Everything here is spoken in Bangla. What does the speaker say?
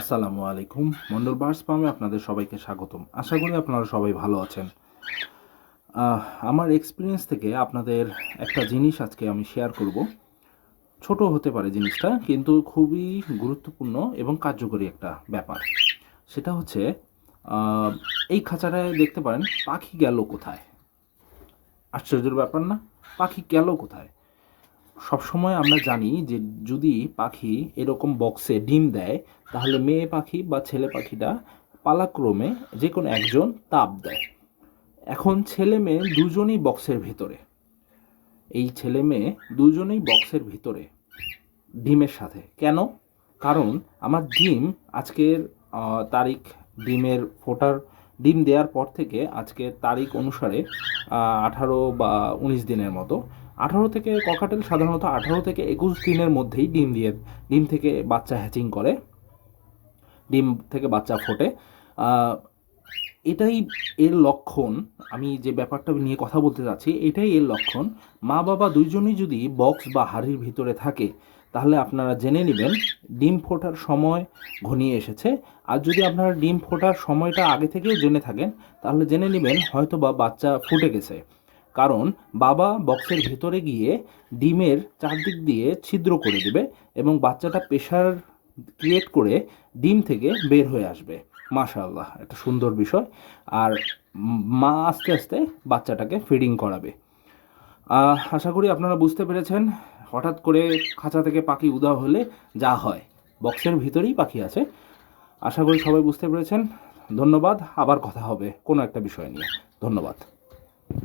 আসসালামু আলাইকুম। মন্ডল বার্ডস ফার্মে আপনাদের সবাইকে স্বাগতম। আশা করি আপনারা সবাই ভালো আছেন। আমার এক্সপিরিয়েন্স থেকে আপনাদের একটা জিনিস আজকে আমি শেয়ার করব। ছোট হতে পারে জিনিসটা, কিন্তু খুবই গুরুত্বপূর্ণ এবং কার্যকরী একটা ব্যাপার। সেটা হচ্ছে আহ, এই খাঁচাটায় দেখতে পারেন পাখি গেল কোথায়। আশ্চর্যের ব্যাপার না? পাখি গেল কোথায়? সবসময় আমরা জানি যে যদি পাখি এরকম বক্সে ডিম দেয়, তাহলে মেয়ে পাখি বা ছেলে পাখিটা পালাক্রমে যে কোনো একজন তাপ দেয়। এখন ছেলে মেয়ে দুজনেই বক্সের ভিতরে, এই ছেলে মেয়ে দুজনেই বক্সের ভিতরে ডিমের সাথে। কেন? কারণ আমার ডিম আজকের তারিখ, ডিমের ফোটার ডিম দেওয়ার পর থেকে আজকের তারিখ অনুসারে 18 বা 19 দিনের মতো। 18 থেকে ককাটেল সাধারণত 18 থেকে 21 দিনের মধ্যেই ডিম থেকে বাচ্চা হ্যাচিং করে, ডিম থেকে বাচ্চা ফোটে। এটাই এর লক্ষণ। আমি যে ব্যাপারটা নিয়ে কথা বলতে চাচ্ছি, এটাই এর লক্ষণ। মা বাবা দুইজনই যদি বক্স বা হাড়ির ভিতরে থাকে, তাহলে আপনারা জেনে নেবেন ডিম ফোটার সময় ঘনিয়ে এসেছে। আর যদি আপনারা ডিম ফোটার সময়টা আগে থেকেও জেনে থাকেন, তাহলে জেনে নেবেন হয়তো বা বাচ্চা ফুটে গেছে। কারণ বাবা বক্সের ভেতরে গিয়ে ডিমের চারদিক দিয়ে ছিদ্র করে দেবে এবং বাচ্চাটা প্রেশার ক্রিয়েট করে ডিম থেকে বের হয়ে আসবে। মাশাআল্লাহ, একটা সুন্দর বিষয়। আর মা আস্তে আস্তে বাচ্চাটাকে ফিডিং করাবে। আশা করি আপনারা বুঝতে পেরেছেন। হঠাৎ করে খাঁচা থেকে পাখি উধাও হলে যা হয়, বক্সের ভিতরেই পাখি আছে। আশা করি সবাই বুঝতে পেরেছেন। ধন্যবাদ। আবার কথা হবে কোনো একটা বিষয় নিয়ে। ধন্যবাদ।